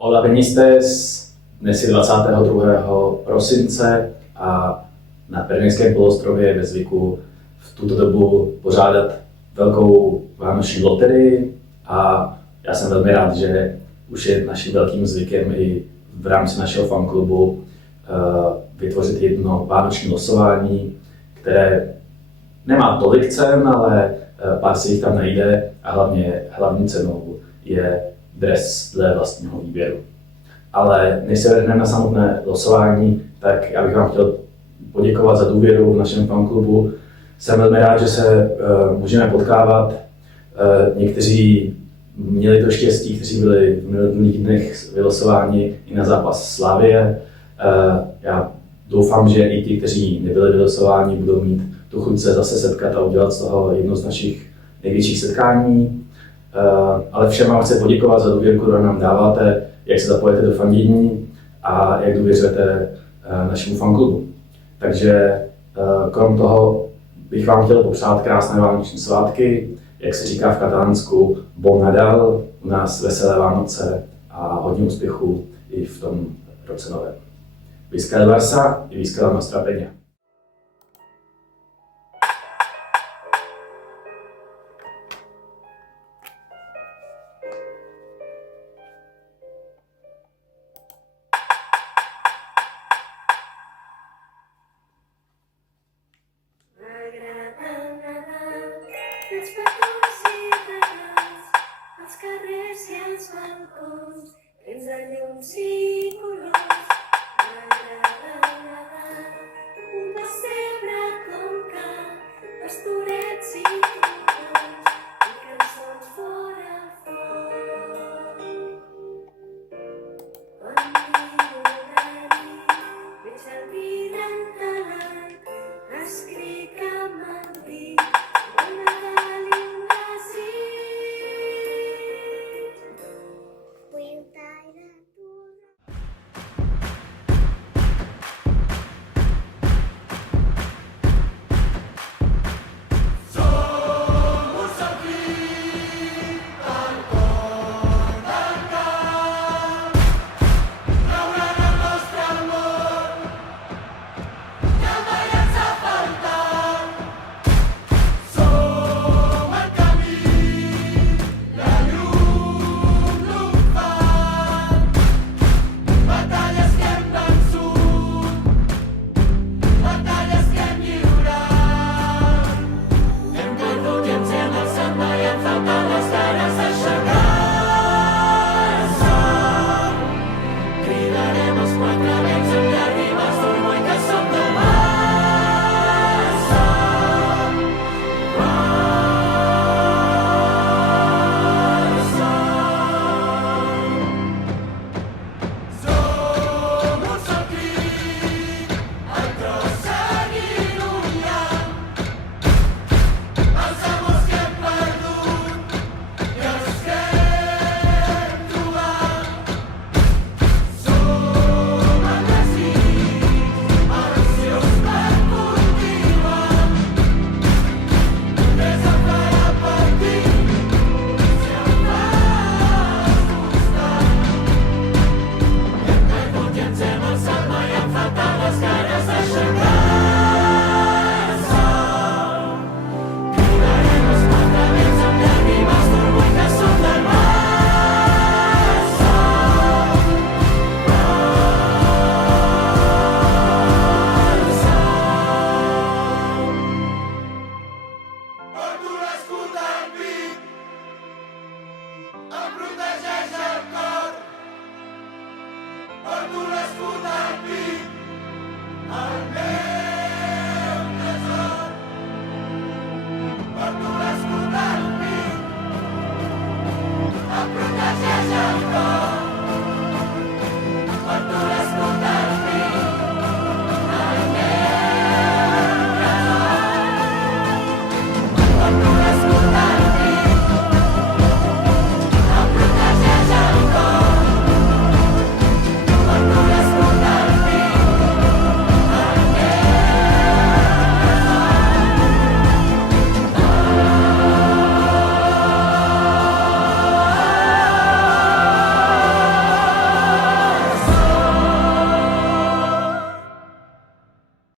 Hola Penistes, dnes je 22. prosince a na Pyrenejském poloostrově je ve zvyku v tuto dobu pořádat velkou vánoční loterii a já jsem velmi rád, že už je naším velkým zvykem i v rámci našeho fanklubu vytvořit jedno vánoční losování, které nemá tolik cen, ale pár si jich tam najde a hlavní cenou je dres dle vlastního výběru. Ale než se vrhneme na samotné losování, tak já bych vám chtěl poděkovat za důvěru v našem fanklubu. Jsem velmi rád, že se můžeme potkávat. Někteří měli to štěstí, kteří byli v minulých dnech vylosováni i na zápas Slavie. Já doufám, že i ti, kteří nebyli vylosováni, budou mít tu chuť se zase setkat a udělat z toho jedno z našich největších setkání. Ale všem vám chci poděkovat za důvěru, kterou nám dáváte, jak se zapojete do fandění a jak důvěřujete našemu fanklubu. Takže krom toho bych vám chtěl popřát krásné vánoční svátky, jak se říká v katalánsku Bon Nadal, u nás veselé Vánoce a hodně úspěchů i v tom roce novém. Visca el Barça i visca la nostra peña. Els petons i regals, els carrers i els balcons, plens de llums i colors. M'agrada Nadal, un pessebre com cal, pastorets i torrons, i cançons fora fora. Quan miro la nit, veig el vidre entelat, escric amb el dit. Tu l'escut al pit, al meu